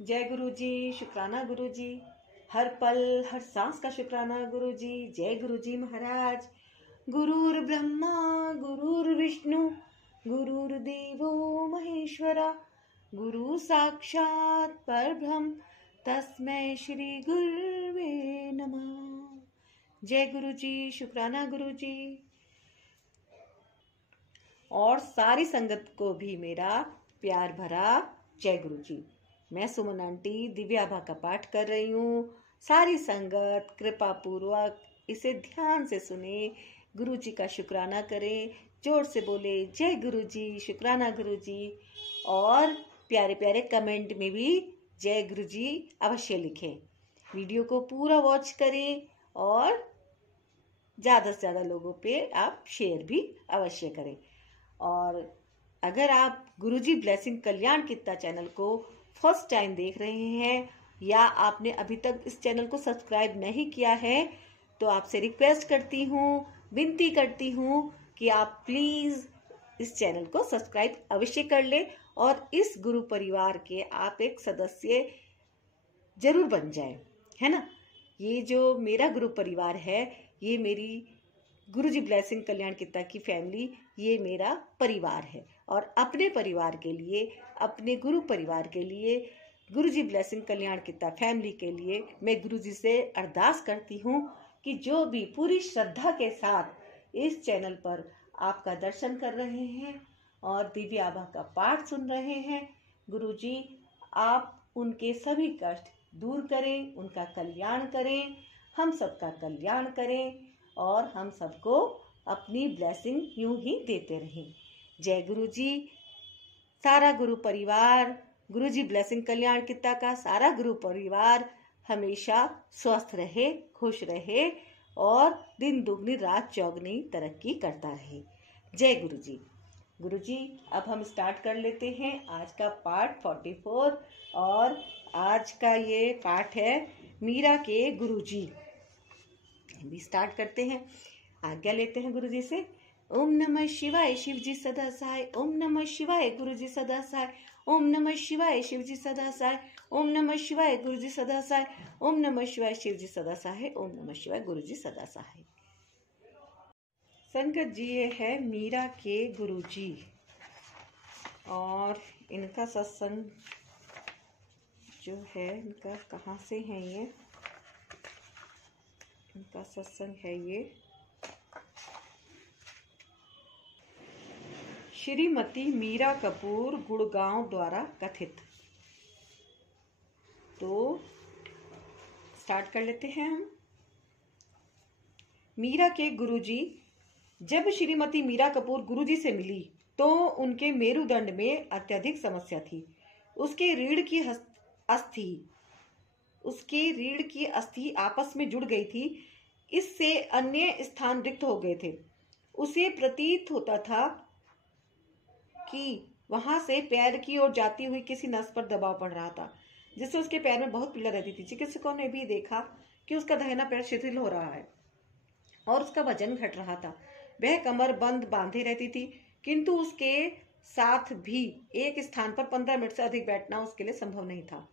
जय गुरु जी, शुक्राना गुरु जी। हर पल हर सांस का शुक्राना गुरु जी। जय गुरु जी महाराज। गुरुर् ब्रह्मा गुरुर्विष्णु गुरुर्देवो महेश्वरा, गुरु साक्षात परब्रह्म तस्मै श्री गुरुवे नमः। जय गुरु जी, शुक्राना गुरु जी। और सारी संगत को भी मेरा प्यार भरा जय गुरु जी। मैं सुमन आंटी दिव्या आभा का पाठ कर रही हूँ। सारी संगत कृपा पूर्वक इसे ध्यान से सुने, गुरु जी का शुक्राना करें, जोर से बोले जय गुरु जी, शुक्राना गुरु जी। और प्यारे प्यारे कमेंट में भी जय गुरु जी अवश्य लिखें। वीडियो को पूरा वॉच करें और ज़्यादा से ज़्यादा लोगों पे आप शेयर भी अवश्य करें। और अगर आप गुरुजी ब्लेसिंग कल्याण कीर्तन चैनल को फर्स्ट टाइम देख रहे हैं या आपने अभी तक इस चैनल को सब्सक्राइब नहीं किया है, तो आपसे रिक्वेस्ट करती हूँ, विनती करती हूँ कि आप प्लीज़ इस चैनल को सब्सक्राइब अवश्य कर लें और इस गुरु परिवार के आप एक सदस्य जरूर बन जाएं, है ना। ये जो मेरा गुरु परिवार है, ये मेरी गुरुजी ब्लेसिंग कल्याण कीर्तन की फैमिली, ये मेरा परिवार है। और अपने परिवार के लिए, अपने गुरु परिवार के लिए, गुरुजी ब्लेसिंग कल्याण कीर्तन फैमिली के लिए मैं गुरुजी से अरदास करती हूँ कि जो भी पूरी श्रद्धा के साथ इस चैनल पर आपका दर्शन कर रहे हैं और दिव्या आभा का पाठ सुन रहे हैं, गुरुजी आप उनके सभी कष्ट दूर करें, उनका कल्याण करें, हम सबका कल्याण करें और हम सबको अपनी ब्लेसिंग यूं ही देते रहें। जय गुरु जी। सारा गुरु परिवार, गुरुजी ब्लेसिंग कल्याण कीर्तन का सारा गुरु परिवार हमेशा स्वस्थ रहे, खुश रहे और दिन दुगनी रात चौगनी तरक्की करता रहे। जय गुरु जी। गुरु जी, अब हम स्टार्ट कर लेते हैं आज का पाठ 44। और आज का ये पाठ है मीरा के गुरु जी। भी स्टार्ट करते हैं, आज्ञा लेते हैं गुरु जी से। ओम नमः शिवाय शिव जी सदा सहाय, ओम नमः शिवाय गुरु जी सदा सहाय, ओम नमः शिवाय शिव जी सदा सहाय, ओम नमः शिवाय गुरु जी सदा सहाय, ओम नमः शिवाय शिव जी सदा सहाय, ओम नमः शिवाय गुरु जी सदा सहाय। संगत जी, ये है मीरा के गुरु जी और इनका सत्संग जो है, इनका कहाँ से है ये, इनका सत्संग है ये श्रीमती मीरा कपूर गुड़गांव द्वारा कथित। तो स्टार्ट कर लेते हैं हम। मीरा के गुरुजी। जब श्रीमती मीरा कपूर गुरुजी से मिली तो उनके मेरुदंड में अत्यधिक समस्या थी। उसके रीढ़ की अस्थि आपस में जुड़ गई थी। इससे अन्य स्थान रिक्त हो गए थे। उसे प्रतीत होता था कि वहां से पैर की ओर जाती हुई किसी नस पर दबाव पड़ रहा था, जिससे उसके पैर में बहुत पीड़ा रहती थी। चिकित्सकों ने भी देखा कि उसका दाहिना पैर शिथिल हो रहा है और उसका वजन घट रहा था। वह कमर बंद बांधे रहती थी, किंतु उसके साथ भी एक स्थान पर 15 मिनट से अधिक बैठना उसके लिए संभव नहीं था।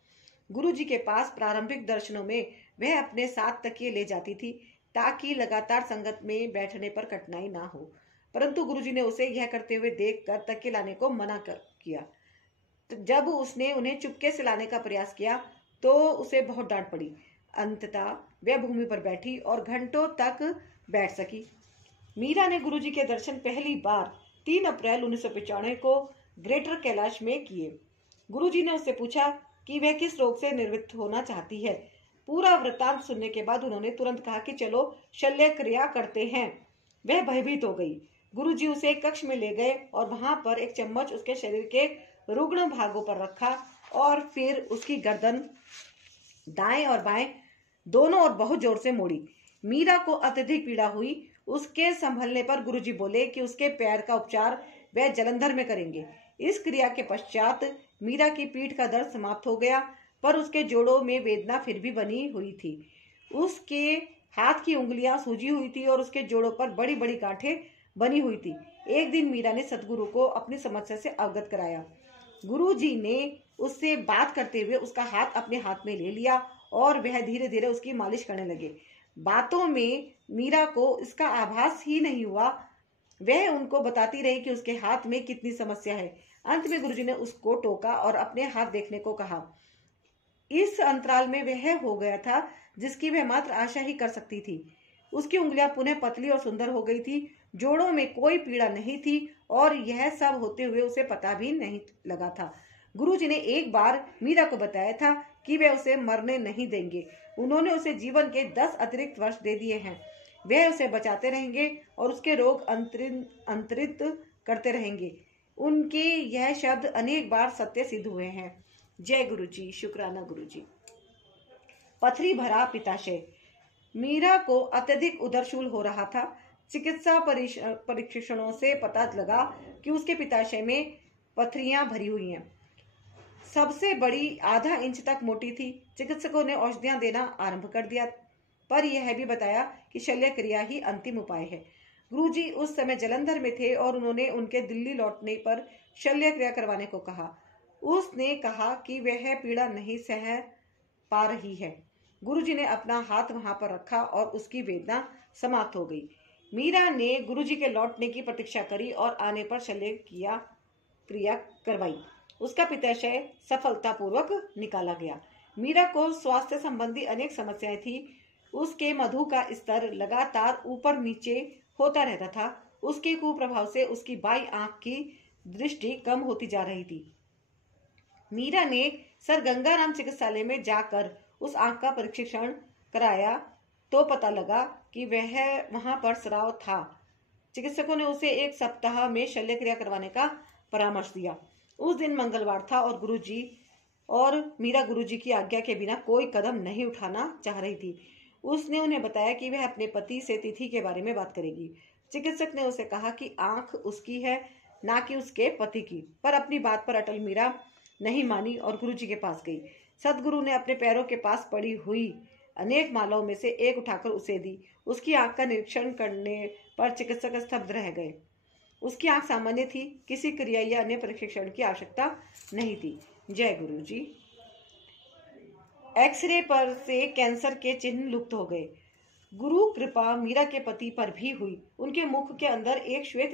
गुरुजी के पास प्रारंभिक दर्शनों में वह अपने साथ तकिए ले जाती थी ताकि लगातार संगत में बैठने पर कठिनाई ना हो, परंतु गुरुजी ने उसे यह करते हुए देखकर तकिए लाने को मना किया। तो जब उसने उन्हें चुपके से लाने का प्रयास किया तो उसे बहुत डांट पड़ी। अंततः वह भूमि पर बैठी और घंटों तक बैठ सकी। मीरा ने गुरुजी के दर्शन पहली बार 3 अप्रैल 1995 को ग्रेटर कैलाश में किए। गुरुजी ने उससे पूछा कि वह किस रोग से निवृत्त होना चाहती है। पूरा वृत्तांत सुनने के बाद उन्होंने तुरंत कहा कि चलो शल्य क्रिया करते हैं। वह भयभीत हो गई। गुरुजी उसे एक कक्ष में ले गए और वहां पर एक चम्मच उसके शरीर के रुग्ण भागों पर रखा और फिर उसकी गर्दन दाएं और बाएं दोनों ओर बहुत जोर से मोड़ी। मीरा को अत्यधिक पीड़ा हुई। उसके संभलने पर गुरुजी बोले कि उसके पैर का उपचार वह जलंधर में करेंगे। इस क्रिया के पश्चात मीरा की पीठ का दर्द समाप्त हो गया, पर उसके जोड़ों में वेदना फिर भी बनी हुई थी। उसके हाथ की उंगलियां सूजी हुई थी और उसके जोड़ों पर बड़ी बड़ी गांठें बनी हुई थी। एक दिन मीरा ने सदगुरु को अपनी समस्या से अवगत कराया। गुरुजी ने उससे बात करते हुए उसका हाथ अपने हाथ में ले लिया और वह धीरे धीरे उसकी मालिश करने लगे। बातों में मीरा को इसका आभास ही नहीं हुआ। वह उनको बताती रही कि उसके हाथ में कितनी समस्या है। अंत में गुरुजी ने उसको टोका और अपने हाथ देखने को कहा। इस अंतराल में वह हो गया था जिसकी वह मात्र आशा ही कर सकती थी। उसकी उंगलियां पुनः पतली और सुंदर हो गई थी। जोड़ों में कोई पीड़ा नहीं थी और यह सब होते हुए उसे पता भी नहीं लगा था। गुरुजी ने एक बार मीरा को बताया था कि वे उसे मरने नहीं देंगे। उन्होंने उसे जीवन के 10 अतिरिक्त वर्ष दे दिए हैं। वह उसे बचाते रहेंगे और उसके रोग अंतरित करते रहेंगे। उनके यह शब्द अनेक बार सत्य सिद्ध हुए हैं। जय गुरुजी, शुक्राना गुरुजी। पथरी भरा पित्ताशय। मीरा को अत्यधिक उदरशूल हो रहा था। चिकित्सा परीक्षणों से पता लगा कि उसके पित्ताशय में पथरियां भरी हुई हैं। सबसे बड़ी आधा इंच तक मोटी थी। चिकित्सकों ने औषधियां देना आरंभ कर दिया, पर यह भी बताया कि शल्य क्रिया ही अंतिम उपाय है। गुरुजी उस समय जलंधर में थे और उन्होंने उनके दिल्ली लौटने पर शल्य क्रिया करवाने को कहा। उसने कहा कि वह पीड़ा नहीं सह पा रही है। गुरुजी ने अपना हाथ वहां पर रखा और उसकी वेदना समाप्त हो गई। मीरा ने गुरुजी के लौटने की प्रतीक्षा करी और आने पर शल्य क्रिया करवाई। उसका पित्ताशय सफलतापूर्वक निकाला गया। मीरा को स्वास्थ्य संबंधी अनेक समस्याएं थी। उसके मधु का स्तर लगातार ऊपर नीचे होता रहता था। उसके कुप्रभाव से उसकी बाईं आंख की दृष्टि कम होती जा रही थी। मीरा ने सर गंगाराम चिकित्सालय में जाकर उस आंख का परीक्षण कराया तो पता लगा कि वह वहां पर स्राव था। चिकित्सकों ने उसे 1 सप्ताह में शल्य क्रिया करवाने का परामर्श दिया। उस दिन मंगलवार था और गुरुजी और मीरा गुरुजी की आज्ञा के बिना कोई कदम नहीं उठाना चाह रही थी। उसने उन्हें बताया कि वह अपने पति से तिथि के बारे में बात करेगी। चिकित्सक ने उसे कहा कि आंख उसकी है, ना कि उसके पति की। पर अपनी बात पर अटल मीरा नहीं मानी और गुरुजी के पास गई। सदगुरु ने अपने पैरों के पास पड़ी हुई अनेक मालाओं में से एक उठाकर उसे दी। उसकी आंख का निरीक्षण करने पर चिकित्सक स्तब्ध रह गए। उसकी आंख सामान्य थी। किसी क्रिया या अन्य परीक्षण की आवश्यकता नहीं थी। जय गुरुजी। एक्सरे पर से कैंसर के चिन्ह लुप्त हो गए। गुरु कृपा मीरा के पति पर भी हुई। उनके मुख के अंदर एक श्वेत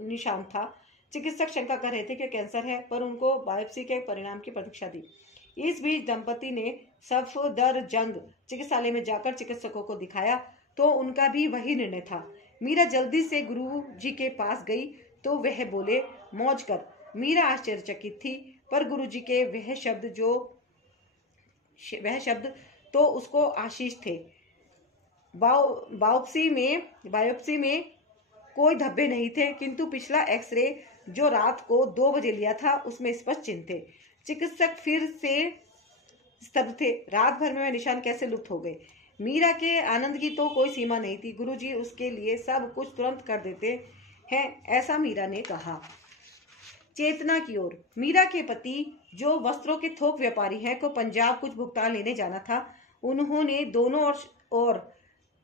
निशान था। चिकित्सक शंका कर रहे थे कि कैंसर है, पर उनको बायोप्सी के परिणाम की प्रतीक्षा दी। इस बीच दंपति ने सफदरजंग चिकित्सालय में जाकर चिकित्सकों को दिखाया तो उनका भी वही निर्णय था। मीरा जल्दी से गुरु जी के पास गई तो वह बोले, मौज कर। मीरा आश्चर्यचकित थी, पर गुरु जी के वह शब्द तो उसको आशीष थे। बायोप्सी में कोई धब्बे नहीं थे, किंतु पिछला एक्सरे जो रात को 2 बजे लिया था उसमें स्पष्ट चिन्ह थे। चिकित्सक फिर से स्तब्ध थे। रात भर में वह निशान कैसे लुप्त हो गए। मीरा के आनंद की तो कोई सीमा नहीं थी। गुरुजी उसके लिए सब कुछ तुरंत कर देते हैं, ऐसा मीरा ने कहा। चेतना की ओर। मीरा के पति जो वस्त्रों के थोक व्यापारी हैं को पंजाब कुछ भुगतान लेने जाना था। उन्होंने दोनों और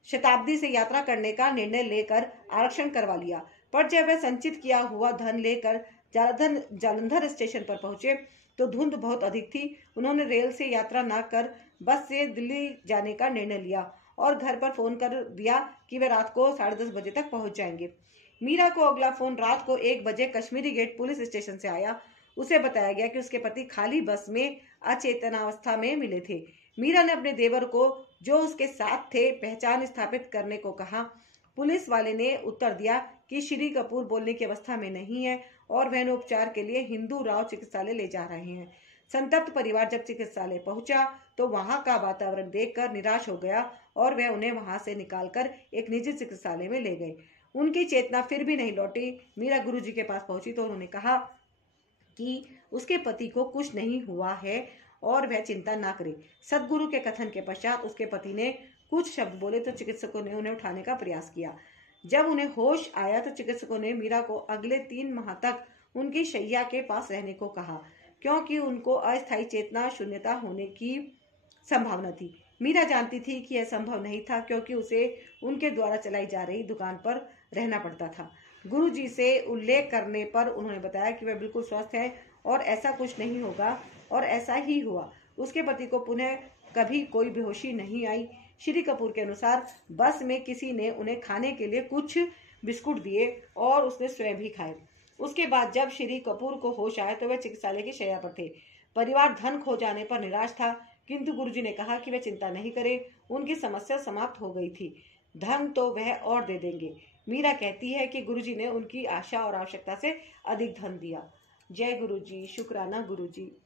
शताब्दी से यात्रा करने का निर्णय लेकर आरक्षण करवा लिया, पर जब वह संचित किया हुआ धन लेकर जालंधर स्टेशन पर पहुंचे तो धुंध बहुत अधिक थी। उन्होंने रेल से यात्रा न कर बस से दिल्ली जाने का निर्णय लिया और घर पर फोन कर दिया कि वे रात को 10:30 बजे तक पहुंच जाएंगे। मीरा को अगला फोन रात को 1 बजे कश्मीरी गेट पुलिस स्टेशन से आया। उसे बताया गया कि उसके पति खाली बस में अचेतनावस्था में मिले थे। मीरा ने अपने देवर को जो उसके साथ थे पहचान स्थापित करने को कहा। पुलिस वाले ने उत्तर दिया कि श्री कपूर बोलने की अवस्था में नहीं है और वह उपचार के लिए हिंदू राव चिकित्सालय ले जा रहे हैं। संतप्त परिवार जब चिकित्सालय पहुंचा तो वहां का वातावरण देखकर निराश हो गया और वह उन्हें वहां से निकालकर एक निजी चिकित्सालय में ले गए। उनकी चेतना फिर भी नहीं लौटी। मीरा गुरुजी के पास पहुंची तो उन्होंने कहा कि उसके पति को कुछ नहीं हुआ है और वह चिंता ना करे। सदगुरु के कथन के पश्चात उसके पति ने कुछ शब्द बोले तो चिकित्सकों ने उन्हें उठाने का प्रयास किया। जब उन्हें होश आया तो चिकित्सकों ने मीरा को अगले 3 माह तक उनकी शैया के पास रहने को कहा, क्योंकि उनको अस्थायी चेतना शून्यता होने की संभावना थी। मीरा जानती थी कि यह संभव नहीं था, क्योंकि उसे उनके द्वारा चलाई जा रही दुकान पर रहना पड़ता था। गुरुजी से उल्लेख करने पर उन्होंने बताया कि वह बिल्कुल स्वस्थ है और ऐसा कुछ नहीं होगा, और ऐसा ही हुआ। उसके पति को पुनः कभी कोई बेहोशी नहीं आई। श्री कपूर के अनुसार बस में किसी ने उन्हें खाने के लिए कुछ बिस्कुट दिए और उसने स्वयं भी खाए। उसके बाद जब श्री कपूर को होश आया तो वह चिकित्सालय की शैया पर थे। परिवार धन खो जाने पर निराश था, किंतु गुरुजी ने कहा कि वे चिंता नहीं करें, उनकी समस्या समाप्त हो गई थी। धन तो वह और दे देंगे। मीरा कहती है कि गुरुजी ने उनकी आशा और आवश्यकता से अधिक धन दिया। जय गुरुजी, शुक्राना गुरुजी।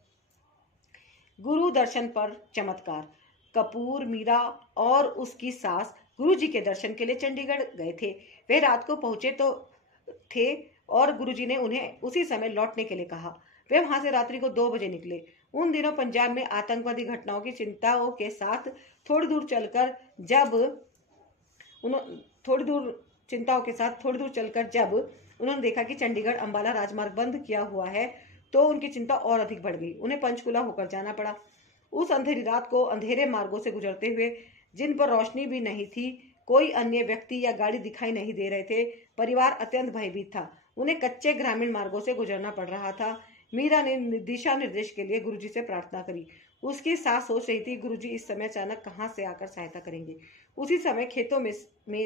गुरु दर्शन पर चमत्कार। कपूर, मीरा और उसकी सास गुरुजी के दर्शन के लिए चंडीगढ़ गए थे। वे रात को पहुंचे तो थे और गुरुजी ने उन्हें उसी समय लौटने के लिए कहा। वे वहां से रात्रि को 2 बजे निकले। उन दिनों पंजाब में आतंकवादी घटनाओं की चिंताओं के साथ थोड़ी दूर चलकर जब उन्होंने देखा कि चंडीगढ़ अंबाला राजमार्ग बंद किया हुआ है तो उनकी चिंता और अधिक बढ़ गई। उन्हें पंचकुला होकर जाना पड़ा। उस अंधेरी रात को अंधेरे मार्गों से गुजरते हुए, जिन पर रोशनी भी नहीं थी, कोई अन्य व्यक्ति या गाड़ी दिखाई नहीं दे रहे थे, परिवार अत्यंत भयभीत था। उन्हें कच्चे ग्रामीण मार्गों से गुजरना पड़ रहा था। मीरा ने दिशा निर्देश के लिए गुरुजी से प्रार्थना करी। उसकी सास सोच रही थी गुरुजी इस समय अचानक कहाँ से आकर सहायता करेंगे। उसी समय खेतों में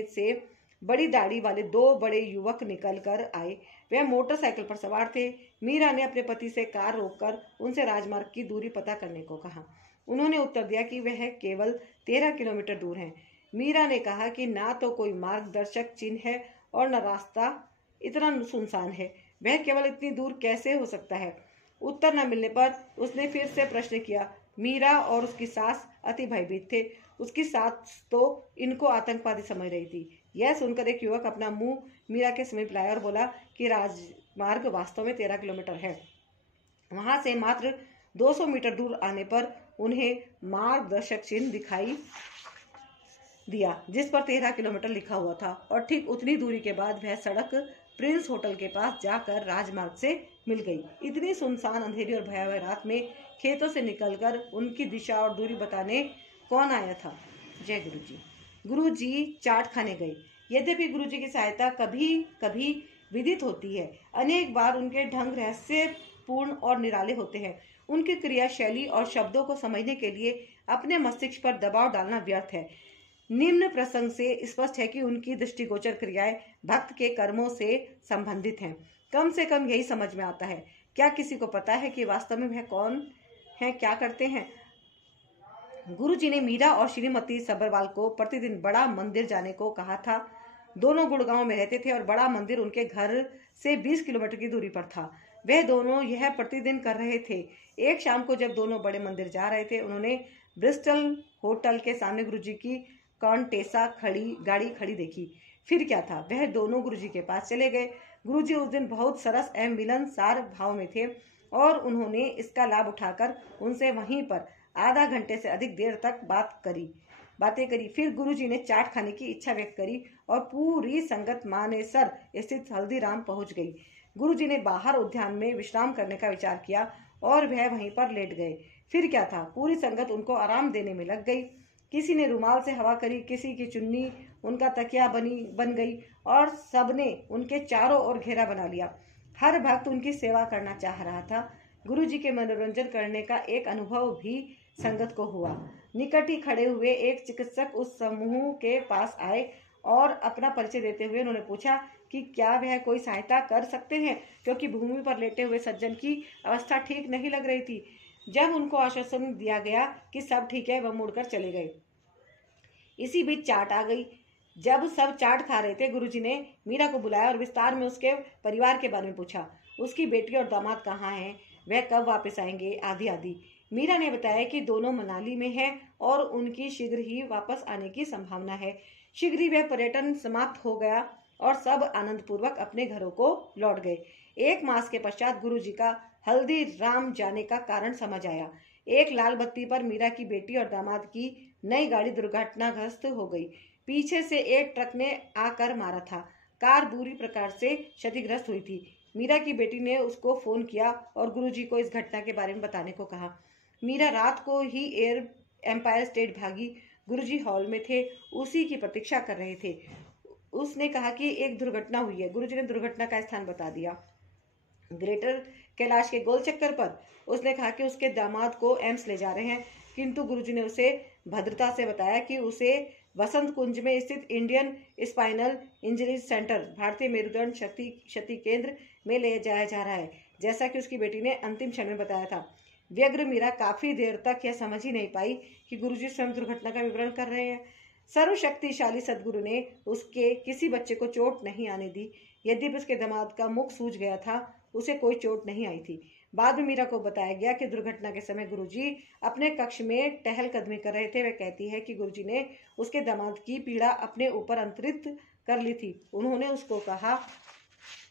से बड़ी दाढ़ी वाले 2 बड़े युवक निकल कर आए। वह मोटरसाइकिल पर सवार थे। मीरा ने अपने पति से कार रोककर उनसे राजमार्ग की दूरी पता करने को कहा। उन्होंने उत्तर दिया कि वह केवल 13 किलोमीटर दूर है। मीरा ने कहा कि ना तो कोई मार्गदर्शक चिन्ह है और न रास्ता इतना सुनसान है। वह केवल इतनी दूर कैसे हो सकता है? उत्तर न मिलने पर उसने फिर से प्रश्न किया। मीरा और उसकी सास अति भयभीत थे। उसकी सास तो इनको आतंकवादी समझ रही थी। यह सुनकर एक युवक अपना मुंह मीरा के समीप लाया और बोला कि राजमार्ग वास्तव में 13 किलोमीटर है। वहां से मात्र 200 मीटर दूर आने पर उन्हें मार्गदर्शक चिन्ह दिखाई दिया जिस पर 13 किलोमीटर लिखा हुआ था, और ठीक उतनी दूरी के बाद वह सड़क प्रिंस होटल के पास जाकर राजमार्ग से मिल गई। इतनी सुनसान, अंधेरी और भयावह रात में खेतों से निकलकर उनकी दिशा और दूरी बताने कौन आया था? जय गुरुजी। गुरुजी चाट खाने गए। यद्यपि गुरुजी की सहायता कभी कभी विदित होती है, अनेक बार उनके ढंग रहस्यपूर्ण और निराले होते हैं। उनकी क्रिया शैली और शब्दों को समझने के लिए अपने मस्तिष्क पर दबाव डालना व्यर्थ है। निम्न प्रसंग से स्पष्ट है कि उनकी दृष्टिगोचर क्रियाएं भक्त के कर्मों से संबंधित हैं। कम से कम यही समझ में आता है। क्या किसी को पता है कि वास्तव में वह कौन है, क्या करते हैं? गुरुजी ने मीरा और श्रीमती सब्बरवाल को प्रतिदिन बड़ा मंदिर जाने को कहा था। दोनों गुड़गांव में रहते थे और बड़ा मंदिर उनके घर से 20 किलोमीटर की दूरी पर था। वह दोनों यह प्रतिदिन कर रहे थे। एक शाम को जब दोनों बड़े मंदिर जा रहे थे, उन्होंने ब्रिस्टल होटल के सामने गुरुजी की कॉन्टेसा गाड़ी खड़ी देखी। फिर क्या था, वह दोनों गुरुजी के पास चले गए। गुरुजी उस दिन बहुत सरस एवं मिलनसार भाव में थे और उन्होंने इसका लाभ उठाकर उनसे वहीं पर आधा घंटे से अधिक देर तक बातें करी। फिर गुरुजी ने चाट खाने की इच्छा व्यक्त करी और पूरी संगत मानेसर स्थित हल्दीराम पहुंच गई। गुरुजी ने बाहर उद्यान में विश्राम करने का विचार किया और वह वहीं पर लेट गए। फिर क्या था, पूरी संगत उनको आराम देने में लग गई। किसी ने रुमाल से हवा करी, किसी की चुन्नी उनका तकिया बन गई और सबने उनके चारों ओर घेरा बना लिया। हर भक्त उनकी सेवा करना चाह रहा था। गुरुजी के मनोरंजन करने का एक अनुभव भी संगत को हुआ। निकट ही खड़े हुए एक चिकित्सक उस समूह के पास आए और अपना परिचय देते हुए उन्होंने पूछा कि क्या वह कोई सहायता कर सकते हैं, क्योंकि भूमि पर लेटे हुए सज्जन की अवस्था ठीक नहीं लग रही थी। जब उनको आश्वासन दिया गया कि सब ठीक है, वह मुड़कर चले गए। इसी बीच चाट आ गई। जब सब चाट खा रहे थे, गुरुजी ने मीरा को बुलाया और विस्तार में उसके परिवार के बारे में पूछा। उसकी बेटी और दामाद कहाँ हैं, वह कब वापस आएंगे, आदि आदि। मीरा ने बताया कि दोनों मनाली में हैं और उनकी शीघ्र ही वापस आने की संभावना है। शीघ्र ही वह पर्यटन समाप्त हो गया और सब आनंद पूर्वक अपने घरों को लौट गए। 1 मास के पश्चात गुरुजी का हल्दीराम जाने का कारण समझ आया। एक लाल बत्ती पर मीरा की बेटी और दामाद की नई गाड़ी दुर्घटनाग्रस्त हो गई। पीछे से एक ट्रक ने आकर मारा था। कार बुरी प्रकार से क्षतिग्रस्त हुई थी। मीरा की बेटी ने उसको फोन किया और गुरुजी को इस घटना के बारे में बताने को कहा। मीरा रात को ही एम्पायर स्टेट भागी। गुरुजी हॉल में थे, उसी की प्रतीक्षा कर रहे थे। उसने कहा कि एक दुर्घटना हुई है। गुरुजी ने दुर्घटना का स्थान बता दिया। ग्रेटर कैलाश के गोल चक्कर पर। उसने कहा कि उसके दामाद को एम्स ले जा रहे हैं, किंतु गुरुजी ने उसे भद्रता से बताया कि उसे वसंत कुंज में स्थित इंडियन स्पाइनल इंजरी सेंटर, भारतीय मेरुदंड क्षति केंद्र में ले जाया जा रहा है, जैसा कि उसकी बेटी ने अंतिम क्षण में बताया था। व्यग्र मीरा काफी देर तक यह समझ ही नहीं पाई कि गुरुजी स्वयं दुर्घटना का विवरण कर रहे हैं। सर्वशक्तिशाली सदगुरु ने उसके किसी बच्चे को चोट नहीं आने दी। यद्यपि उसके दामाद का मुख सूज गया था, उसे कोई चोट नहीं आई थी। बाद में मीरा को बताया गया कि दुर्घटना के समय गुरुजी अपने कक्ष में टहलकदमी कर रहे थे। वह कहती है कि गुरुजी ने उसके दामाद की पीड़ा अपने ऊपर अंतरित कर ली थी। उन्होंने उसको कहा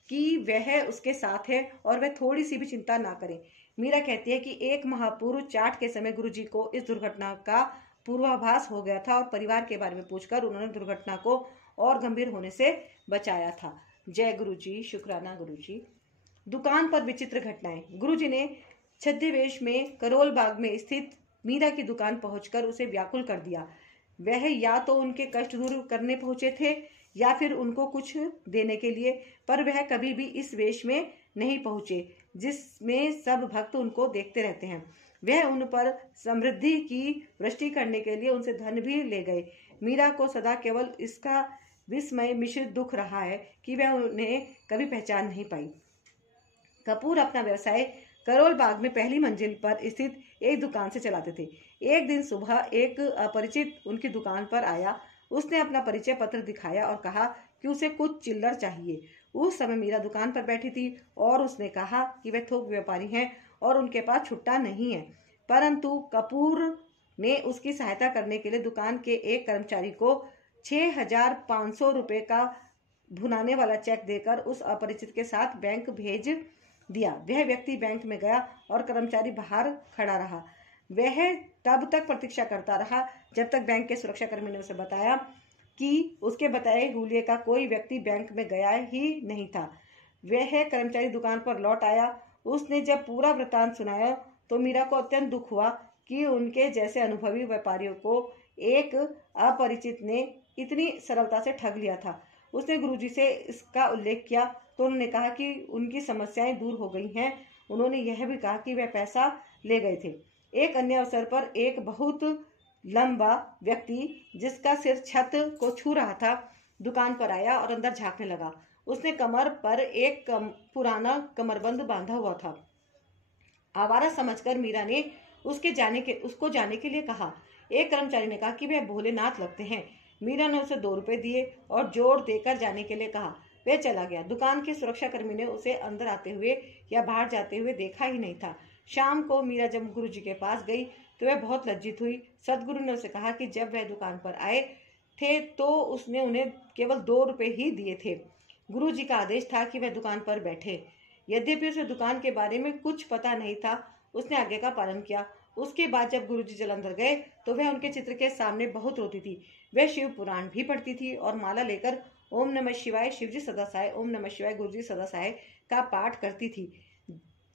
कि वह उसके साथ है और वह थोड़ी सी भी चिंता ना करे। मीरा कहती है कि एक महापूर्व चाट के समय गुरुजी को इस दुर्घटना का पूर्वाभास हो गया था और परिवार के बारे में पूछकर उन्होंने दुर्घटना को और गंभीर होने से बचाया था। जय गुरुजी, शुक्राना गुरुजी। दुकान पर विचित्र घटनाएं। गुरुजी ने छद्मवेश में करोल बाग में स्थित मीरा की दुकान पहुंचकर उसे व्याकुल कर दिया। वह या तो उनके कष्ट दूर करने पहुंचे थे या फिर उनको कुछ देने के लिए, पर वह कभी भी इस वेश में नहीं पहुंचे जिसमें सब भक्त उनको देखते रहते हैं। वह उन पर समृद्धि की वृष्टि करने के लिए उनसे धन भी ले गए। मीरा को सदा केवल इसका विस्मय मिश्रित दुख रहा है कि वह उन्हें कभी पहचान नहीं पाई। कपूर अपना व्यवसाय करोल बाग में पहली मंजिल पर स्थित एक दुकान से चलाते थे। एक दिन सुबह एक अपरिचित उनकी दुकान पर आया। उसने अपना परिचय पत्र दिखाया और कहा कि उसे कुछ चिल्लर चाहिए। उस समय मीरा दुकान पर बैठी थी और उसने कहा कि वे थोक व्यापारी हैं और उनके पास छुट्टा नहीं है, परंतु कपूर ने उसकी सहायता करने के लिए दुकान के एक कर्मचारी को 6,500 रुपये का भुनाने वाला चेक देकर उस अपरिचित के साथ बैंक भेज दिया। वह व्यक्ति बैंक में गया और कर्मचारी बाहर खड़ा रहा। वह तब तक प्रतीक्षा करता रहा जब तक बैंक के सुरक्षाकर्मी ने उसे बताया कि उसके बताए हुए का कोई व्यक्ति बैंक में गया ही नहीं था। वह कर्मचारी दुकान पर लौट आया। उसने जब पूरा वृत्तांत सुनाया तो मीरा को अत्यंत दुख हुआ कि उनके जैसे अनुभवी व्यापारियों को एक अपरिचित ने इतनी सरलता से ठग लिया था। उसने गुरुजी से इसका उल्लेख किया तो उन्होंने कहा कि उनकी समस्याएं दूर हो गई हैं। उन्होंने यह भी कहा कि वह पैसा ले गए थे। एक अन्य अवसर पर एक बहुत लंबा व्यक्ति जिसका सिर छत को छू रहा था दुकान पर आया और अंदर झांकने लगा। उसने कमर पर एक पुराना कमरबंद बांधा हुआ था। आवारा समझकर मीरा ने उसको जाने के लिए कहा। एक कर्मचारी ने कहा कि वह भोलेनाथ लगते हैं। मीरा ने उसे 2 रुपए दिए और जोर देकर जाने के लिए कहा। वह चला गया। दुकान के सुरक्षाकर्मी ने उसे अंदर आते हुए या बाहर जाते हुए देखा ही नहीं था। शाम को मीरा जब गुरुजी के पास गई तो वह बहुत लज्जित हुई। सदगुरु ने उसे कहा कि जब वह दुकान पर आए थे तो उसने उन्हें केवल 2 रुपए ही दिए थे। गुरुजी का आदेश था कि वह दुकान पर बैठे। यद्यपि उसे दुकान के बारे में कुछ पता नहीं था, उसने आज्ञा का पालन किया। उसके बाद जब गुरुजी जलंधर गए तो वह उनके चित्र के सामने बहुत रोती थी। वह शिव पुराण भी पढ़ती थी और माला लेकर ओम नमः शिवाय शिवजी सदा सहाय, ओम नमः शिवाय गुरुजी सदा सहाय का पाठ करती थी।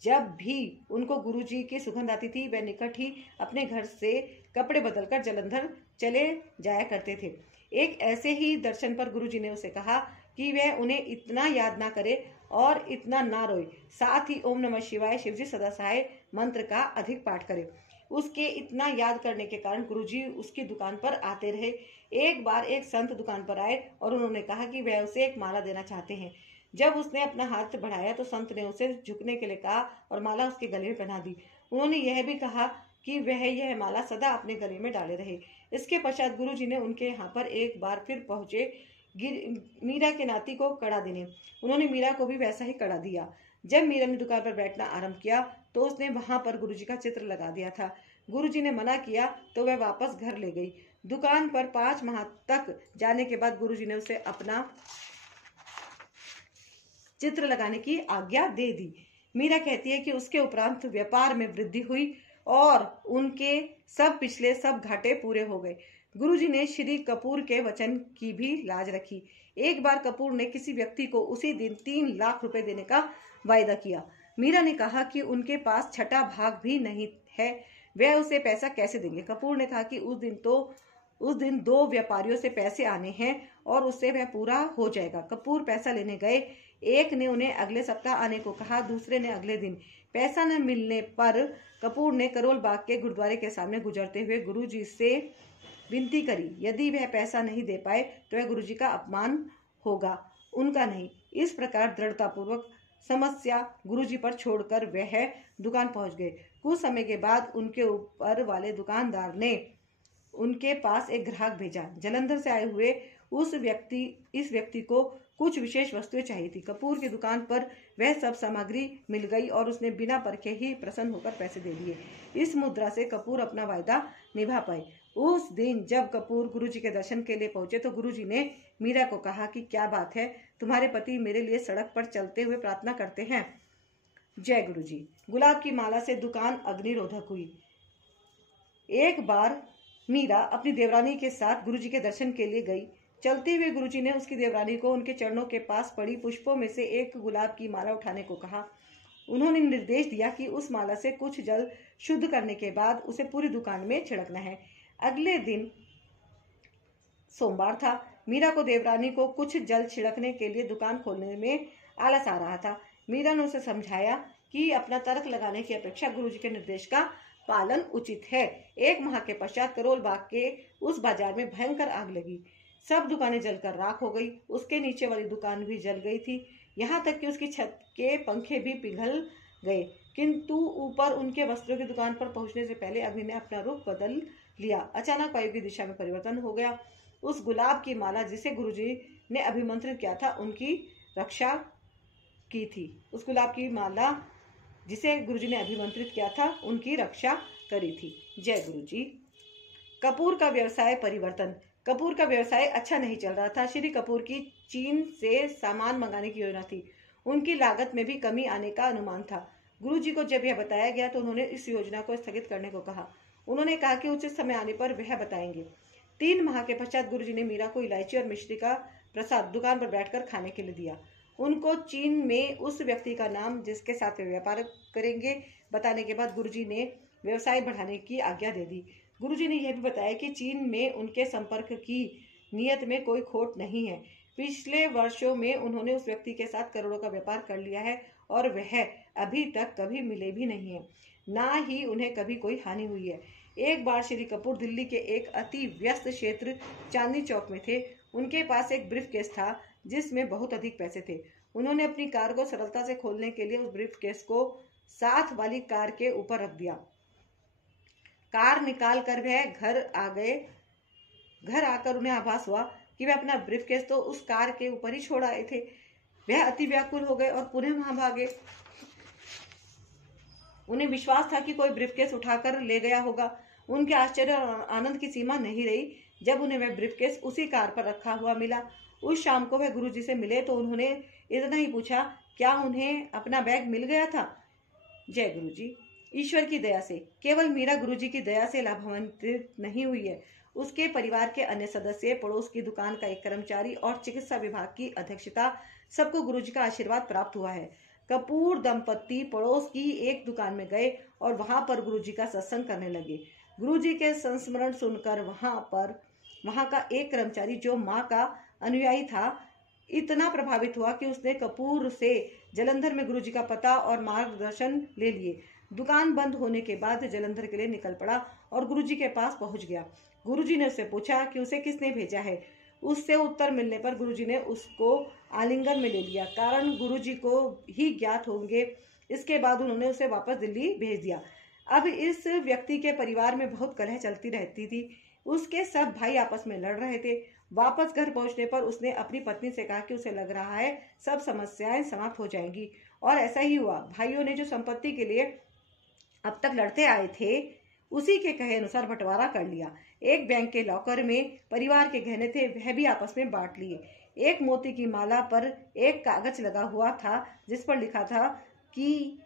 जब भी उनको गुरुजी की सुगंध आती थी वह निकट ही अपने घर से कपड़े बदलकर जलंधर चले जाया करते थे। एक ऐसे ही दर्शन पर गुरुजी ने उसे कहा कि वह उन्हें इतना याद ना करे और इतना ना रोए, साथ ही ओम नमः शिवाय शिवजी सदा सहाय मंत्र का अधिक पाठ करे। उसके इतना याद करने के कारण गुरुजी उसकी दुकान पर आते रहे। एक बार एक संत दुकान पर आए और उन्होंने कहा कि वह उसे एक माला देना चाहते हैं। जब उसने अपना हाथ बढ़ाया तो संत ने उसे झुकने के लिए कहा और माला उसके गले में पहना दी। उन्होंने यह भी कहा कि वह यह माला सदा अपने गले में डाले रहे। इसके पश्चात गुरुजी ने उनके यहाँ पर एक बार फिर पहुंचे मीरा के नाती को कड़ा देने। उन्होंने मीरा को भी वैसा ही कड़ा दिया। जब मीरा ने दुकान पर बैठना आरंभ किया तो उसने वहां पर गुरुजी का चित्र लगा दिया था। गुरुजी ने मना किया तो वह वापस घर ले गई। दुकान पर 5 माह तक जाने के बाद गुरुजी ने उसे अपना चित्र लगाने की आज्ञा दे दी। मीरा कहती है कि उसके उपरांत व्यापार में वृद्धि हुई और उनके पिछले सब घाटे पूरे हो गए। गुरुजी ने श्री कपूर के वचन की भी लाज रखी। एक बार कपूर ने किसी व्यक्ति को उसी दिन 3 लाख रुपए देने का वायदा किया। मीरा ने कहा कि उनके पास छठा भाग भी नहीं है, वह उसे पैसा कैसे देंगे। कपूर ने कहा कि उस दिन 2 व्यापारियों से पैसे आने हैं और उससे वह पूरा हो जाएगा। कपूर पैसा लेने गए। एक ने उन्हें अगले सप्ताह आने को कहा, दूसरे ने अगले दिन। पैसा न मिलने पर कपूर ने करोल बाग के गुरुद्वारे के सामने गुजरते हुए गुरुजी से विनती करी। यदि वह पैसा नहीं दे पाए तो वह गुरुजी का अपमान होगा, उनका नहीं। इस प्रकार दृढ़तापूर्वक समस्या गुरुजी पर छोड़कर वह दुकान पहुंच गए। कुछ समय के बाद उनके ऊपर वाले दुकानदार ने उनके पास एक ग्राहक भेजा। जलंधर से आए हुए इस व्यक्ति को कुछ विशेष वस्तुएं चाहिए थी। कपूर की दुकान पर वह सब सामग्री मिल गई और उसने बिना परखे ही प्रसन्न होकर पैसे दे दिए। इस मुद्रा से कपूर अपना वायदा निभा पाए। उस दिन जब कपूर गुरुजी के दर्शन के लिए पहुंचे तो गुरुजी ने मीरा को कहा कि क्या बात है, तुम्हारे पति मेरे लिए सड़क पर चलते हुए प्रार्थना करते हैं। जय गुरुजी। गुलाब की माला से दुकान अग्निरोधक हुई। एक बार मीरा अपनी देवरानी के साथ गुरुजी के दर्शन के लिए गई। चलते हुए गुरुजी ने उसकी देवरानी को उनके चरणों के पास पड़ी पुष्पों में से एक गुलाब की माला उठाने को कहा। उन्होंने निर्देश दिया कि उस माला से कुछ जल शुद्ध करने के बाद उसे पूरी दुकान में छिड़कना है। अगले दिन सोमवार था। मीरा को देवरानी को कुछ जल छिड़कने के लिए दुकान खोलने में आलस आ रहा था। मीरा ने उसे समझाया कि अपना तर्क लगाने की अपेक्षा गुरुजी के निर्देश का पालन उचित है। एक माह के पश्चात करोल बाग के उस बाजार में भयंकर आग लगी। सब दुकानें जलकर राख हो गई। उसके नीचे वाली दुकान भी जल गई थी, यहाँ तक कि उसकी छत के पंखे भी पिघल गए। किंतु ऊपर उनके वस्त्रों की दुकान पर पहुंचने से पहले अग्नि ने अपना रुख बदल लिया। अचानक वायु की दिशा में परिवर्तन हो गया। उस गुलाब की माला जिसे गुरुजी ने अभिमंत्रित किया था उनकी रक्षा की थी। उस गुलाब की माला जिसे गुरुजी ने अभिमंत्रित किया था उनकी रक्षा करी थी। जय गुरुजी। कपूर का व्यवसाय परिवर्तन। कपूर का व्यवसाय अच्छा नहीं चल रहा था। श्री कपूर की चीन से सामान मंगाने की योजना थी। उनकी लागत में भी कमी आने का अनुमान था। गुरुजी को जब यह बताया गया तो उन्होंने इस योजना को स्थगित करने को कहा। उन्होंने कहा कि उचित समय आने पर वह बताएंगे। 3 माह के पश्चात गुरुजी ने मीरा को इलायची और मिश्री का प्रसाद दुकान पर बैठकर खाने के लिए दिया। उनको चीन में उस व्यक्ति का नाम जिसके साथ वे व्यापार करेंगे बताने के बाद गुरुजी ने व्यवसाय बढ़ाने की आज्ञा दे दी। गुरुजी ने यह भी बताया कि चीन में उनके संपर्क की नीयत में कोई खोट नहीं है। पिछले वर्षों में उन्होंने उस व्यक्ति के साथ करोड़ों का व्यापार कर लिया है और वह अभी तक कभी मिले भी नहीं है, ना ही उन्हें कभी कोई हानि हुई है। एक बार श्री कपूर दिल्ली के एक अति व्यस्त क्षेत्र चांदनी चौक में थे। उनके पास एक ब्रीफकेस था जिसमें बहुत अधिक पैसे थे। उन्होंने अपनी कार को सरलता से खोलने के लिए उस ब्रीफकेस को साथ वाली कार के ऊपर रख दिया। कार निकाल कर वह घर आ गए। घर आकर उन्हें आभास हुआ कि वे अपना ब्रीफकेस तो उस कार के ऊपर ही छोड़ आए थे। वह अति व्याकुल हो गए और पुनः वहां भागे। उन्हें विश्वास था कि कोई ब्रीफकेस उठाकर ले गया होगा। उनके आश्चर्य और आनंद की सीमा नहीं रही जब उन्हें वह ब्रीफकेस उसी कार पर रखा हुआ मिला। उस शाम को वह गुरुजी से मिले तो उन्होंने इतना ही पूछा, क्या उन्हें अपना बैग मिल गया था? जय गुरुजी। ईश्वर की दया से केवल मीरा गुरुजी की दया से लाभान्वित नहीं हुई है, उसके परिवार के अन्य सदस्य, पड़ोस की दुकान का एक कर्मचारी और चिकित्सा विभाग की अध्यक्षता, सबको गुरुजी का आशीर्वाद प्राप्त हुआ है। कपूर दंपत्ति पड़ोस की एक दुकान में गए और वहां पर गुरुजी का सत्संग करने लगे। गुरुजी के संस्मरण सुनकर वहां का एक कर्मचारी जो माँ का अनुयायी था, इतना प्रभावित हुआ कि उसने कपूर से जलंधर में गुरुजी का पता और मार्गदर्शन ले लिए। दुकान बंद होने के बाद जलंधर के लिए निकल पड़ा और गुरुजी के पास पहुंच गया। गुरुजी ने उससे पूछा कि उसे किसने भेजा है। उससे उत्तर मिलने पर गुरुजी ने उसको आलिंगन में ले लिया। कारण गुरुजी को ही ज्ञात होंगे। इसके बाद उन्होंने उसे वापस दिल्ली भेज दिया। अब इस व्यक्ति के परिवार में बहुत कलह चलती रहती थी। उसके सब भाई आपस में लड़ रहे थे। वापस घर पहुंचने पर उसने अपनी पत्नी से कहा कि उसे लग रहा है सब समस्याएं समाप्त हो जाएंगी, और ऐसा ही हुआ। भाइयों ने जो संपत्ति के लिए अब तक लड़ते आए थे उसी के कहे अनुसार बंटवारा कर लिया। एक बैंक के लॉकर में परिवार के गहने थे, वह भी आपस में बांट लिए। एक मोती की माला पर एक कागज लगा हुआ था जिस पर लिखा था कि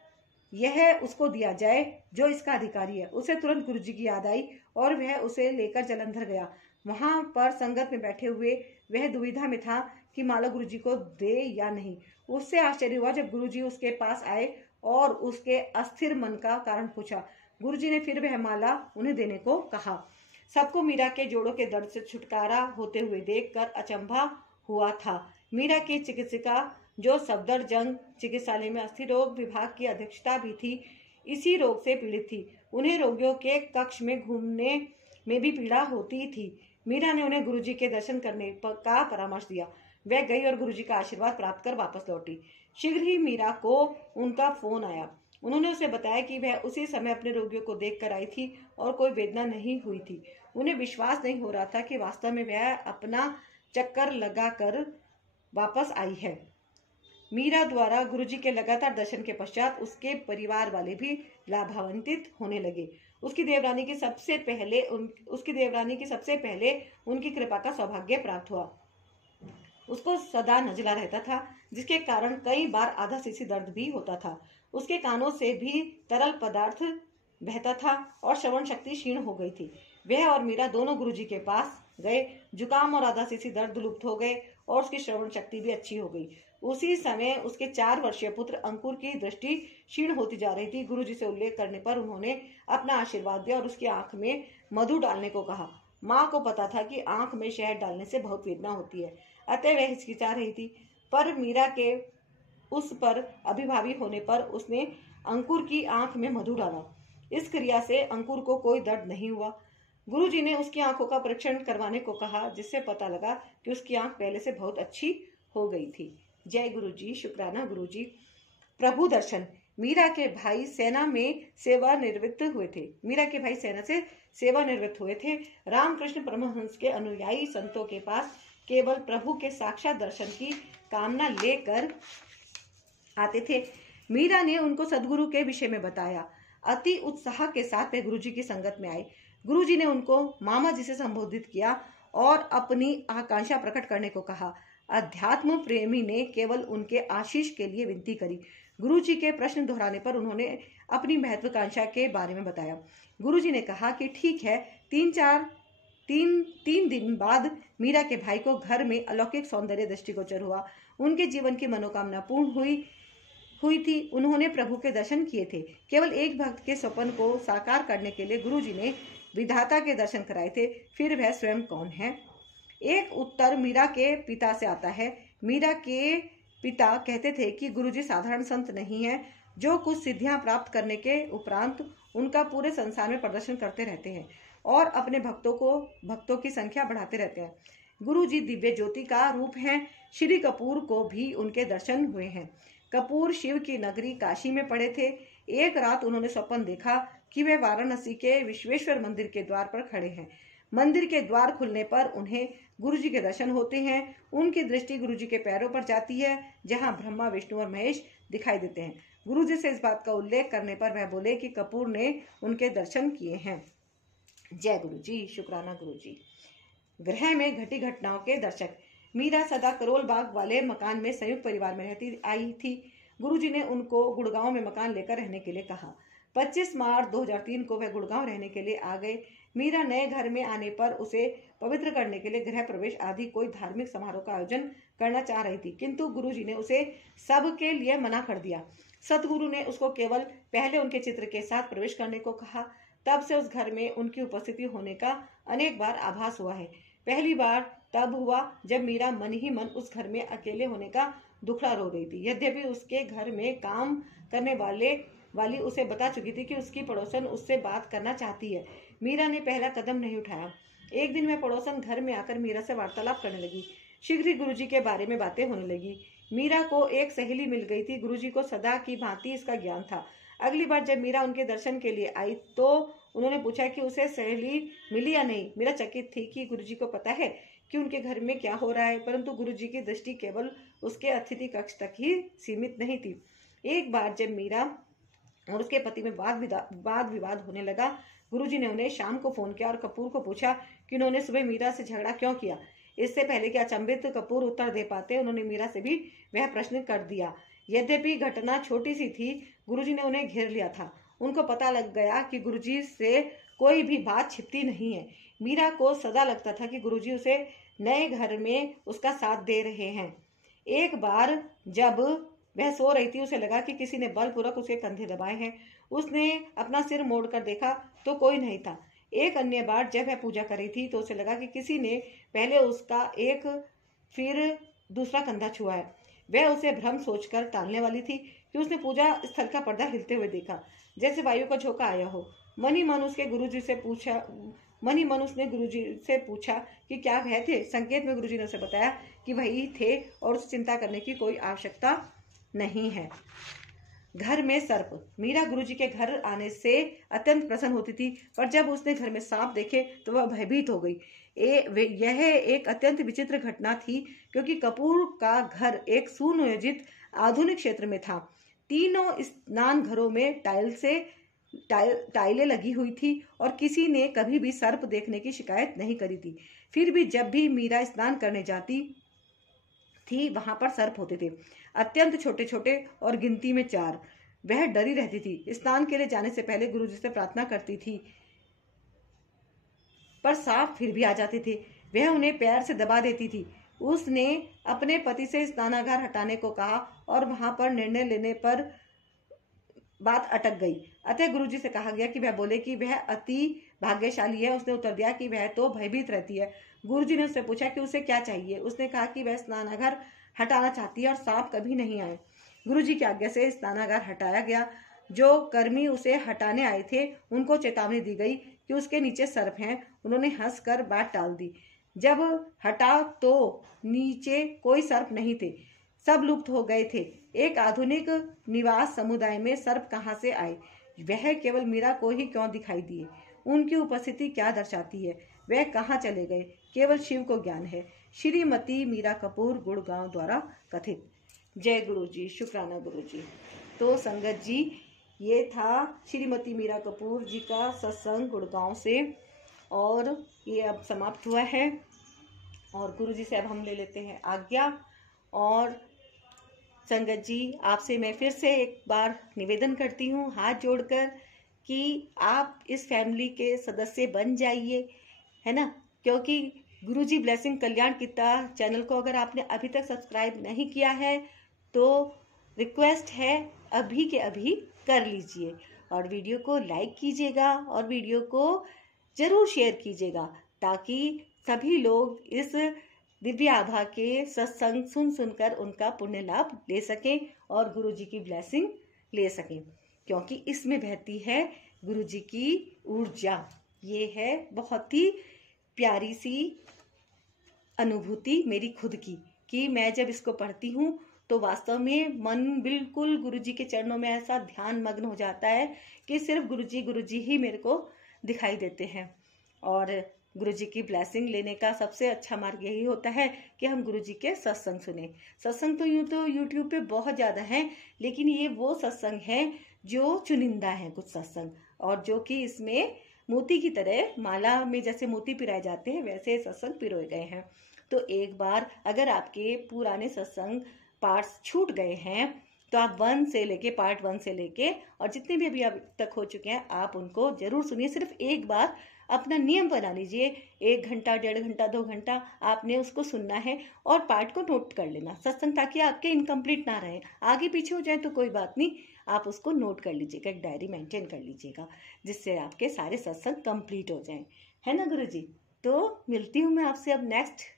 यह उसको दिया जाए जो इसका अधिकारी है। उसे तुरंत गुरुजी की याद आई और वह उसे लेकर जलंधर गया। वहां पर संगत में बैठे हुए वह दुविधा में था कि माला गुरुजी को दे या नहीं। उससे आश्चर्य हुआ जब गुरुजी उसके पास आए और उसके अस्थिर मन का कारण पूछा। गुरुजी ने फिर वह माला उन्हें देने को कहा। सबको मीरा के जोड़ों के दर्द से छुटकारा होते हुए देखकर अचंभा हुआ था। मीरा की चिकित्सिका जो सफदरजंग चिकित्सालय में अस्थि रोग विभाग की अध्यक्षता भी थी, इसी रोग से पीड़ित थी। उन्हें रोगियों के कक्ष में घूमने में भी पीड़ा होती थी। मीरा ने उन्हें गुरुजी के दर्शन करने का परामर्श दिया। वह गई और गुरुजी का आशीर्वाद प्राप्त कर वापस लौटी। शीघ्र ही मीरा को उनका फोन आया। उन्होंने उसे बताया कि वह उसी समय अपने रोगियों को देखकर आई थी और कोई वेदना नहीं हुई थी। उन्हें विश्वास नहीं हो रहा था कि वास्तव में वह अपना चक्कर लगाकर वापस आई है। मीरा द्वारा गुरुजी के लगातार दर्शन के पश्चात उसके परिवार वाले भी लाभान्वित होने लगे। उसकी देवरानी की सबसे पहले उनकी कृपा का सौभाग्य प्राप्त हुआ। उसको सदा नजला रहता था, जिसके कारण कई बार आधा सीसी दर्द भी होता था। उसके कानों से भी तरल पदार्थ बहता था और श्रवण शक्ति क्षीण हो गई थी। वह और मीरा दोनों गुरुजी के पास गए। जुकाम और आधा सीसी दर्द लुप्त हो गए और उसकी श्रवण शक्ति भी अच्छी हो गई। उसी समय उसके 4 वर्षीय पुत्र अंकुर की दृष्टि क्षीण होती जा रही थी। गुरुजी से उल्लेख करने पर उन्होंने अपना आशीर्वाद दिया और उसकी आंख में मधु डालने को कहा। माँ को पता था कि आंख में शहद डालने से बहुत वेदना होती है, अतः वह हिचकिचा रही थी, पर मीरा के उस पर अभिभावी होने पर उसने अंकुर की आंख में मधु डाला। इस क्रिया से अंकुर को कोई दर्द नहीं हुआ। गुरुजी ने उसकी आंखों का परीक्षण करवाने को कहा, जिससे पता लगा कि उसकी आंख पहले से बहुत अच्छी हो गई थी। जय गुरुजी, शुक्राना गुरुजी। प्रभु दर्शन। मीरा के भाई सेना में सेवानिवृत्त हुए थे। मीरा के भाई सेना से सेवानिवृत्त हुए थे। रामकृष्ण परमहंस के अनुयायी संतों के पास केवल प्रभु के साक्षात दर्शन की कामना लेकर आते थे। मीरा ने उनको सदगुरु के विषय में बताया। अति उत्साह के साथ वे गुरुजी की संगत में आए। गुरुजी ने उनको मामा जी से संबोधित किया और अपनी आकांक्षा प्रकट करने को कहा। अध्यात्म प्रेमी ने केवल उनके आशीष के लिए विनती करी। गुरुजी के प्रश्न दोहराने पर उन्होंने अपनी महत्वाकांक्षा के बारे में बताया। गुरुजी ने कहा कि ठीक है। तीन दिन बाद मीरा के भाई को घर में अलौकिक सौंदर्य दृष्टिगोचर हुआ। उनके जीवन की मनोकामना पूर्ण हुई थी। उन्होंने प्रभु के दर्शन किए थे। केवल एक भक्त के सपन को साकार करने के लिए गुरुजी ने विधाता के दर्शन कराए थे। फिर वह स्वयं कौन है? एक उत्तर मीरा के पिता से आता है। मीरा के पिता कहते थे कि गुरुजी साधारण संत नहीं है, जो कुछ सिद्धियां प्राप्त करने के उपरांत उनका पूरे संसार में प्रदर्शन करते रहते हैं और अपने भक्तों की संख्या बढ़ाते रहते हैं। गुरुजी दिव्य ज्योति का रूप हैं। श्री कपूर को भी उनके दर्शन हुए हैं। कपूर शिव की नगरी काशी में पड़े थे। एक रात उन्होंने स्वप्न देखा कि वे वाराणसी के विश्वेश्वर मंदिर के द्वार पर खड़े हैं। मंदिर के द्वार खुलने पर उन्हें गुरुजी के दर्शन होते हैं। उनकी दृष्टि गुरुजी के पैरों पर जाती है, जहां ब्रह्मा, विष्णु और महेश दिखाई देते हैं। गुरुजी से इस बात का उल्लेख करने पर वह बोले कि कपूर ने उनके दर्शन किए हैं। जय गुरुजी, शुक्राना गुरुजी। ग्रह में घटी घटनाओं के दर्शक। मीरा सदा करोल बाग वाले मकान में संयुक्त परिवार में रहती आई थी। गुरुजी ने उनको गुड़गांव में मकान लेकर रहने के लिए कहा। 25 मार्च 2003 को वह गुड़गांव रहने के लिए आ गए। मीरा नए घर में आने पर उसे पवित्र करने के लिए गृह प्रवेश आदि कोई धार्मिक समारोह का आयोजन करना चाह रही थी, किंतु गुरुजी ने उसे सबके लिए मना कर दिया। सतगुरु ने उसको केवल पहले उनके चित्र के साथ प्रवेश करने को कहा। तब से उस घर में उनकी उपस्थिति होने का अनेक बार आभास हुआ है। पहली बार तब हुआ जब मीरा मन ही मन उस घर में अकेले होने का दुखड़ा रो रही थी। यद्यपि उसके घर में काम करने वाली उसे बता चुकी थी कि उसकी पड़ोसन उससे बात करना चाहती है। मीरा ने पहला कदम नहीं उठाया। एक दिन वह पड़ोसन घर में आकर मीरा से वार्तालाप करने लगी। शीघ्र ही गुरुजी के बारे में बातें होने लगी। मीरा को एक सहेली मिल गई थी। गुरुजी को सदा की भांति इसका ज्ञान था। अगली बार जब मीरा उनके दर्शन के लिए आई तो उन्होंने पूछा कि उसे सहेली मिली या नहीं। मीरा चकित थी कि गुरुजी को पता है कि उनके घर में क्या हो रहा है, परंतु गुरुजी की दृष्टि केवल उसके अतिथि कक्ष तक ही सीमित नहीं थी। एक बार जब मीरा और उसके पति में वाद विवाद होने लगा, गुरुजी ने उन्हें शाम को फोन किया और कपूर को पूछा कि उन्होंने सुबह मीरा से झगड़ा क्यों किया। इससे पहले कि अचंभित कपूर उत्तर दे पाते, उन्होंने मीरा से भी वह प्रश्न कर दिया। यद्यपि घटना छोटी सी थी, गुरुजी ने उन्हें घेर लिया था। उनको पता लग गया कि गुरुजी से कोई भी बात छिपती नहीं है। मीरा को सदा लगता था कि गुरुजी उसे नए घर में उसका साथ दे रहे हैं। एक बार जब वह सो रही थी, उसे लगा कि किसी ने बलपूर्वक उसके कंधे दबाए हैं। उसने अपना सिर मोड़कर देखा तो कोई नहीं था। एक अन्य बार जब वह पूजा कर रही थी तो उसे लगा कि किसी ने पहले उसका एक फिर दूसरा कंधा छुआ है। वह उसे भ्रम सोचकर टालने वाली थी कि उसने पूजा स्थल का पर्दा हिलते हुए देखा, जैसे वायु का झोंका आया हो। मन ही मन उसने गुरुजी से पूछा कि क्या वह थे। संकेत में गुरुजी ने उसे बताया कि वही थे और उसे चिंता करने की कोई आवश्यकता नहीं है। घर में सर्प। मीरा गुरुजी के घर आने से अत्यंत प्रसन्न होती थी, पर जब उसने घर में सांप देखे तो वह भयभीत हो गई। यह एक अत्यंत विचित्र घटना थी, क्योंकि कपूर का घर एक सुनियोजित आधुनिक क्षेत्र में था। तीनों स्नान घरों में टाइलें लगी हुई थी और किसी ने कभी भी सर्प देखने की शिकायत नहीं करी थी। फिर भी जब भी मीरा स्नान करने जाती थी वहां पर सर्प होते थे, अत्यंत छोटे छोटे और गिनती में 4। वह डरी रहती थी। स्नान के लिए जाने से पहले गुरुजी से प्रार्थना करती थी, पर सांप फिर भी आ जाते थे। वह उन्हें पैर से दबा देती थी। उसने अपने पति से स्नानागार हटाने को कहा और वहां पर निर्णय लेने पर बात अटक गई। अतः गुरुजी से कहा गया कि वह बोले कि वह अति भाग्यशाली है। उसने उत्तर दिया कि वह तो भयभीत रहती है। गुरुजी ने उससे पूछा कि उसे क्या चाहिए। उसने कहा कि वह स्नानागार हटाना चाहती है और सांप कभी नहीं आए। गुरुजी की आज्ञा से स्नानागार हटाया गया। जो कर्मी उसे हटाने आए थे उनको चेतावनी दी गई कि उसके नीचे सर्प हैं। उन्होंने हंसकर बात टाल दी। जब हटा तो नीचे कोई सर्प नहीं थे, सब लुप्त हो गए थे। एक आधुनिक निवास समुदाय में सर्प कहाँ से आए? वह केवल मीरा को ही क्यों दिखाई दिए? उनकी उपस्थिति क्या दर्शाती है? वह कहाँ चले गए? केवल शिव को ज्ञान है। श्रीमती मीरा कपूर, गुड़गांव द्वारा कथित। जय गुरु जी, शुक्राना गुरु जी। तो संगत जी, ये था श्रीमती मीरा कपूर जी का सत्संग गुड़गांव से, और ये अब समाप्त हुआ है। और गुरु जी से अब हम ले लेते हैं आज्ञा। और संगत जी, आपसे मैं फिर से एक बार निवेदन करती हूँ हाथ जोड़कर कि आप इस फैमिली के सदस्य बन जाइए, है ना। क्योंकि गुरुजी ब्लेसिंग कल्याण कीर्ता चैनल को अगर आपने अभी तक सब्सक्राइब नहीं किया है तो रिक्वेस्ट है, अभी के अभी कर लीजिए और वीडियो को लाइक कीजिएगा और वीडियो को जरूर शेयर कीजिएगा, ताकि सभी लोग इस दिव्य आभा के सत्संग सुन सुनकर उनका पुण्य लाभ ले सकें और गुरु जी की ब्लेसिंग ले सकें, क्योंकि इसमें बहती है गुरु जी की ऊर्जा। ये है बहुत ही प्यारी सी अनुभूति मेरी खुद की, कि मैं जब इसको पढ़ती हूँ तो वास्तव में मन बिल्कुल गुरु जी के चरणों में ऐसा ध्यान मग्न हो जाता है कि सिर्फ गुरु जी ही मेरे को दिखाई देते हैं। और गुरु जी की ब्लेसिंग लेने का सबसे अच्छा मार्ग यही होता है कि हम गुरु जी के सत्संग सुने। सत्संग तो यूं तो यूट्यूब पे बहुत ज़्यादा हैं, लेकिन ये वो सत्संग है जो चुनिंदा है कुछ सत्संग, और जो कि इसमें मोती की तरह माला में जैसे मोती पिराए जाते हैं वैसे सत्संग पिरोए गए हैं। तो एक बार अगर आपके पुराने सत्संग पार्ट्स छूट गए हैं तो आप पार्ट 1 से लेके और जितने भी अभी तक हो चुके हैं आप उनको जरूर सुनिए। सिर्फ एक बार अपना नियम बना लीजिए, 1 घंटा, 1.5 घंटा, 2 घंटा आपने उसको सुनना है और पार्ट को नोट कर लेना सत्संग, ताकि आपके इनकम्प्लीट ना रहे। आगे पीछे हो जाए तो कोई बात नहीं, आप उसको नोट कर लीजिएगा, एक डायरी मेंटेन कर लीजिएगा, जिससे आपके सारे सत्संग कंप्लीट हो जाएं, है ना गुरु जी। तो मिलती हूँ मैं आपसे अब नेक्स्ट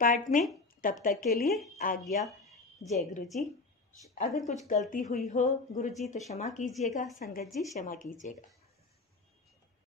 पार्ट में, तब तक के लिए आज्ञा। जय गुरु जी। अगर कुछ गलती हुई हो गुरु जी तो क्षमा कीजिएगा, संगत जी क्षमा कीजिएगा।